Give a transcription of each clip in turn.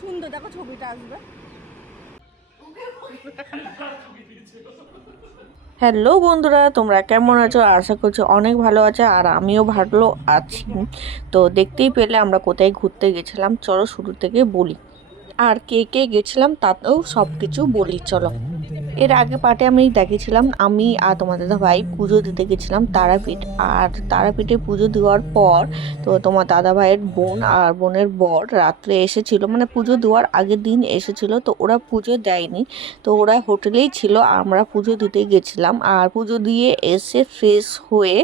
সুন্দর, দেখো ছবিটা আসবে। হ্যালো বন্ধুরা, তোমরা কেমন আছো? আশা করছি অনেক ভালো আছো, আর আমিও ভালো আছি। তো দেখতেই পেলে আমরা কোথায় ঘুরতে গেছিলাম, চলো শুরু থেকে বলি। আর কে কে গেছিলাম তাতেও সব কিছু বলি, চলো। এর আগে পার্টে আমি দেখেছিলাম আমি আর তোমার দাদা ভাই পুজো দিতে গেছিলাম তারাপীঠ। আর তারাপীঠে পুজো দেওয়ার পর তো তোমার দাদা ভাইয়ের বোন আর বোনের বর রাত্রে এসেছিল, মানে পুজো দেওয়ার আগের দিন এসেছিল। তো ওরা পুজো দেয়নি, তো ওরা হোটেলেই ছিল, আমরা পুজো দিতে গেছিলাম। আর পুজো দিয়ে এসে ফ্রেশ হয়ে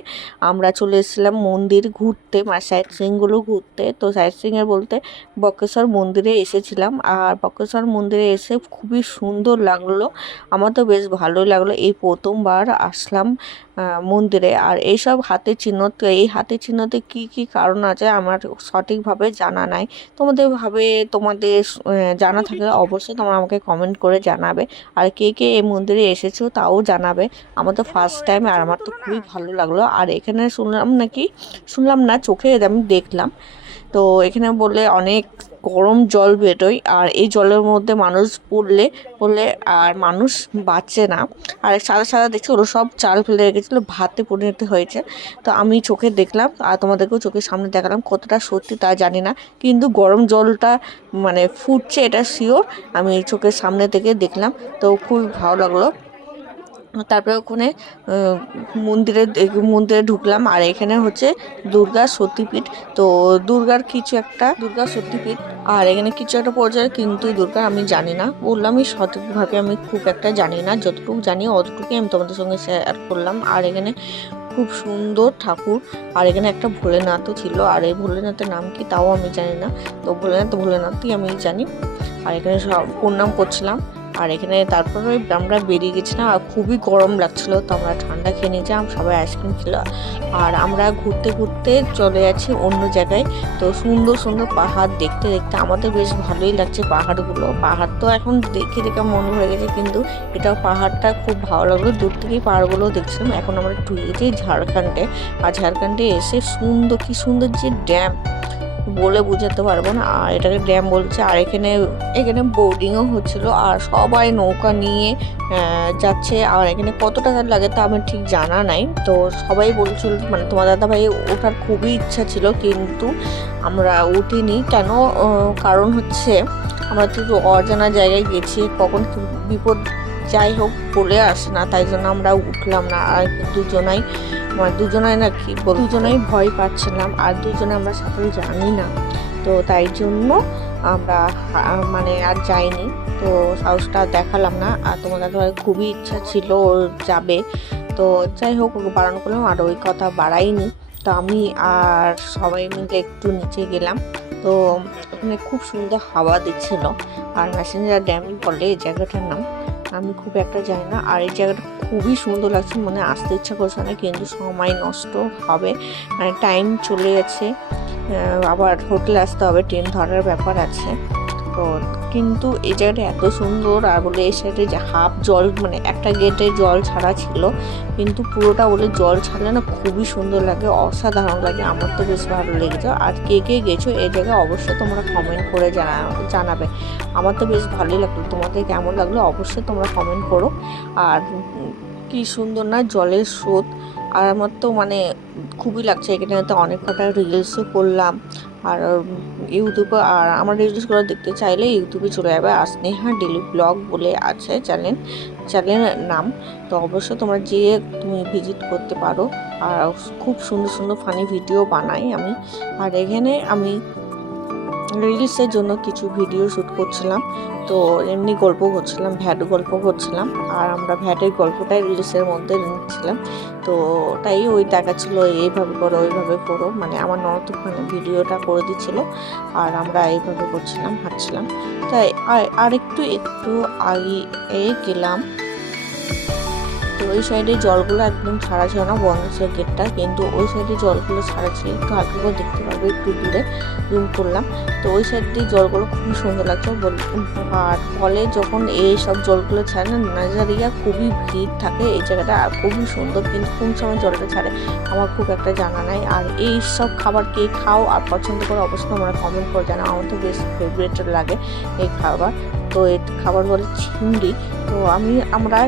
আমরা চলে এসেছিলাম মন্দির ঘুরতে, মানে সাইট সিইংগুলো ঘুরতে। তো সাইট সিইংয়ের বলতে বক্রেশ্বর মন্দিরে এসেছিলাম। আর বক্রেশ্বর মন্দিরে এসে খুবই সুন্দর লাগলো, আমার তো বেশ ভালোই লাগলো। এই প্রথমবার আসলাম মন্দিরে। আর এইসব হাতের চিহ্ন, তো এই হাতের চিহ্নতে কি কি কারণ আছে আমার সঠিকভাবে জানা নাই। তোমাদের জানা থাকলে অবশ্যই তোমরা আমাকে কমেন্ট করে জানাবে। আর কে কে এই মন্দিরে এসেছো তাও জানাবে। আমার তো ফার্স্ট টাইম, আর আমার তো খুবই ভালো লাগলো। আর এখানে শুনলাম না, চোখে আমি দেখলাম। তো এখানে বললে অনেক গরম জল বেরোয়, আর এই জলের মধ্যে মানুষ পড়লে আর মানুষ বাঁচে না। আর সাদা সাদা দেখছি, ওরা সব চাল ফেলে রেখেছিলো, ভাতে পরিণত হয়েছে। তো আমি চোখে দেখলাম, আর তোমাদেরকেও চোখের সামনে দেখালাম। কতটা সত্যি তা জানি না, কিন্তু গরম জলটা মানে ফুটছে এটা শিওর, আমি চোখের সামনে থেকে দেখলাম। তো খুবই ভালো লাগলো। তারপরে ওখানে মন্দিরে ঢুকলাম। আর এখানে হচ্ছে দুর্গা সতীপীঠ। তো দুর্গা সতীপীঠ। আর এখানে কিছু একটা পর্যায়ে, কিন্তু দুর্গা আমি জানি না, বললামই সঠিকভাবে আমি খুব একটা জানি না, যতটুকু জানি অতটুকুই আমি তোমাদের সঙ্গে শেয়ার করলাম। আর এখানে খুব সুন্দর ঠাকুর। আর এখানে একটা ভোলেনাথও ছিল, আর এই ভোলেনাথের নাম কি তাও আমি জানি না। তো ভোলেনাথই আমি জানি। আর এখানে সব প্রণাম করছিলাম। আর এখানে তারপরে আমরা বেরিয়ে গেছিলাম, আর খুবই গরম লাগছিল, তো আমরা ঠান্ডা খেয়ে নিয়েছিলাম, সবাই আইসক্রিম খেলো। আর আমরা ঘুরতে ঘুরতে চলে যাচ্ছি অন্য জায়গায়। তো সুন্দর সুন্দর পাহাড় দেখতে দেখতে আমাদের বেশ ভালোই লাগছে। পাহাড় তো এখন দেখে দেখে মন ভরে গেছে, কিন্তু এটাও পাহাড়টা খুব ভালো লাগলো। দূর থেকেই পাহাড়গুলো দেখছিলাম। এখন আমরা ঢুকেছি ঝাড়খণ্ডে। আর ঝাড়খণ্ডে এসে কি সুন্দর যে ড্যাম, বলে বোঝাতে পারবো না। আর এটাকে ড্যাম বলছে। আর এখানে বোর্ডিংও হচ্ছিল, আর সবাই নৌকা নিয়ে যাচ্ছে। আর এখানে কত টাকা লাগে তা আমার ঠিক জানা নাই। তো সবাই বলছিল, মানে তোমার দাদা ভাই ওঠার খুবই ইচ্ছা ছিল, কিন্তু আমরা উঠিনি কেন, কারণ হচ্ছে আমরা তো অজানা জায়গায় গেছি, কখন বিপদ যাই হোক বলে আসে না, তাই জন্য আমরা উঠলাম না। আর দুজনাই ভয় পাচ্ছিলাম, আর দুজনে আমরা সাঁতার জানি না, তো তাই জন্য আমরা মানে আর যাইনি। তো সাহসটা দেখালাম না। আর তোমার দাদাভাই খুবই ইচ্ছা ছিল ওর যাবে, তো যাই হোক ওকে বারণ করলাম, আর ওই কথা বাড়াইনি। তো আমি আর সবাই মিলে একটু নিচে গেলাম। তো ওখানে খুব সুন্দর হাওয়া দিচ্ছিল। আর ম্যাসেঞ্জার ড্যাম বলে এই জায়গাটার নাম, আমি খুব একটা জানি না। আর এই জায়গাটা খুবই সুন্দর লাগছে, মনে আসতে ইচ্ছা করছে না, কিন্তু সময় নষ্ট হবে, মানে টাইম চলে গেছে, আবার হোটেলে আসতে হবে, ট্রেন ধরার ব্যাপার আছে। তো কিন্তু এই জায়গাটা এত সুন্দর। আর বলে এই সাইডে যে হাফ জল, মানে একটা গেটে জল ছাড়া ছিল, কিন্তু পুরোটা বলে জল ছাড়লে না খুবই সুন্দর লাগে, অসাধারণ লাগে। আমার তো বেশ ভালো লেগেছে। আর কে কে গেছো এই জায়গায় অবশ্যই তোমরা কমেন্ট করে জানাবে। আমার তো বেশ ভালোই লাগলো, তোমাদের কেমন লাগলো অবশ্যই তোমরা কমেন্ট করো। আর কি সুন্দর না জলের স্রোত। আর আমার তো মানে খুবই লাগছে। এখানে তো অনেক কটা রিলসও করলাম। আর ইউটিউবে, আর আমার রিলসগুলো দেখতে চাইলে ইউটিউবে চলে যাবে, আর স্নেহা ডেলি ব্লগ বলে আছে চ্যানেলের নাম। তো অবশ্যই তোমরা তুমি ভিজিট করতে পারো। আর খুব সুন্দর সুন্দর ফানি ভিডিও বানাই আমি। আর এখানে আমি রিলসের জন্য কিছু ভিডিও শ্যুট করছিলাম। তো এমনি গল্প করছিলাম, ভ্যাট গল্প করছিলাম, আর আমরা ভ্যাটের গল্পটাই রিলসের মধ্যে নিচ্ছিলাম। তো তাই ওই দেখাচ্ছিলো এইভাবে করো ওইভাবে করো, মানে আমার ননদ ওখানে ভিডিওটা করে দিচ্ছিলো আর আমরা এইভাবে করছিলাম, হাঁটছিলাম। তাই আরেকটু একটু আগে গেলাম। তো ওই সাইডে জলগুলো একদম ছাড়া ছিল না, বন্ধ ছিল গেটটা, কিন্তু ওই সাইডে জলগুলো ছাড়া ছিল, একটু হালকা করে দেখতে পারবে একটু দূরে জুম করলাম। তো ওই সাইড দিয়ে জলগুলো খুবই সুন্দর লাগছে। আর ফলে যখন এই সব জলগুলো ছাড়ে না, নাজারিয়া খুবই ভিড় থাকে এই জায়গাটা, আর খুবই সুন্দর, কিন্তু কোন সময় জলটা ছাড়ে আমার খুব একটা জানা নাই। আর এই সব খাবার কে খাও আর পছন্দ করে অবশ্যই আমরা কমেন্ট করে জানাও, আমার তো বেশ ফেভারিট লাগে এই খাবার। তো এই খাবার বলে চিংড়ি। তো আমরা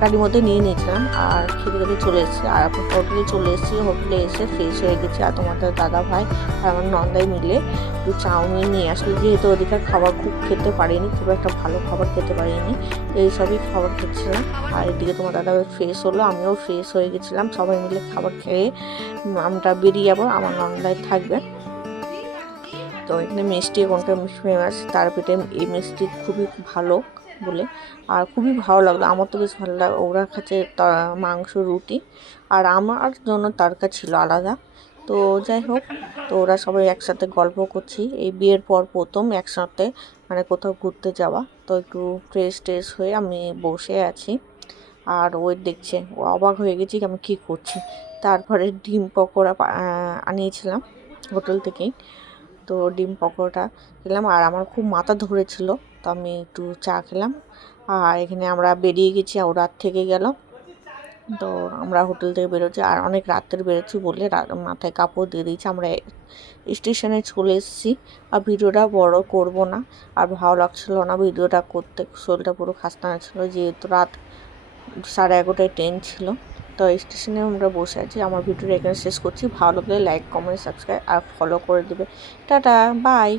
গাড়ির মধ্যে নিয়ে নিয়েছিলাম আর খেতে খেতে চলে এসেছি। আর হোটেলে চলে এসেছি, হোটেলে এসে ফ্রেশ হয়ে গেছি। আর তোমাদের দাদা ভাই আর আমার নন্দাই মিলে একটু চাউমিন নিয়ে আসলে, যেহেতু ওদিকের খাবার খুব খেতে পারিনি, খুব একটা ভালো খাবার খেতে পারিনি, তো এইসবই খাবার খেয়েছিলাম। আর এদিকে তোমার দাদা ভাই ফ্রেশ হলো, আমিও ফ্রেশ হয়ে গেছিলাম। সবাই মিলে খাবার খেয়ে আমরা বেরিয়ে যাবো, আমার নন্দাই থাকবে। তো এখানে মিষ্টি কোনটা ফেমাস, তারাপীঠে এই মিষ্টি খুবই ভালো বলে, আর খুবই ভালো লাগলো, আমার তো বেশ ভালো লাগে। ওরা খাচ্ছে মাংস রুটি, আর আমার জন্য তরকা ছিল আলাদা। তো যাই হোক, তো ওরা সবাই একসাথে গল্প করছি, এই বিয়ের পর প্রথম একসাথে মানে কোথাও ঘুরতে যাওয়া। তো একটু ফ্রেশ হয়ে আমি বসে আছি, আর ওই দেখছে, ও অবাক হয়ে গেছি আমি কী করছি। তারপরে ডিম পকোড়া আনিয়েছিলাম হোটেল থেকেই। তো ডিম পকোড়াটা খেলাম, আর আমার খুব মাথা ধরেছিল, তো আমি একটু চা খেলাম। আর এখানে আমরা বেরিয়ে গেছি, আর রাত থেকে গেল। তো আমরা হোটেল থেকে বেরোচ্ছি, আর অনেক রাত্রে বেরোচ্ছি বলে মাথায় কাপড় দিয়ে দিয়েছি। আমরা স্টেশনে চলে এসেছি, আর ভিডিওটা বড় করব না, আর ভালো লাগছিল না ভিডিওটা করতে, শরীরটা পুরো খাস্তা ছিল, যেহেতু রাত 11:30টায় ট্রেন ছিল। তো স্টেশনে আমরা বসে আছি। আমার ভিডিওটা এখানে শেষ করছি। ভালো লাগলে লাইক কমেন্ট সাবস্ক্রাইব আর ফলো করে দেবে। Tata, by.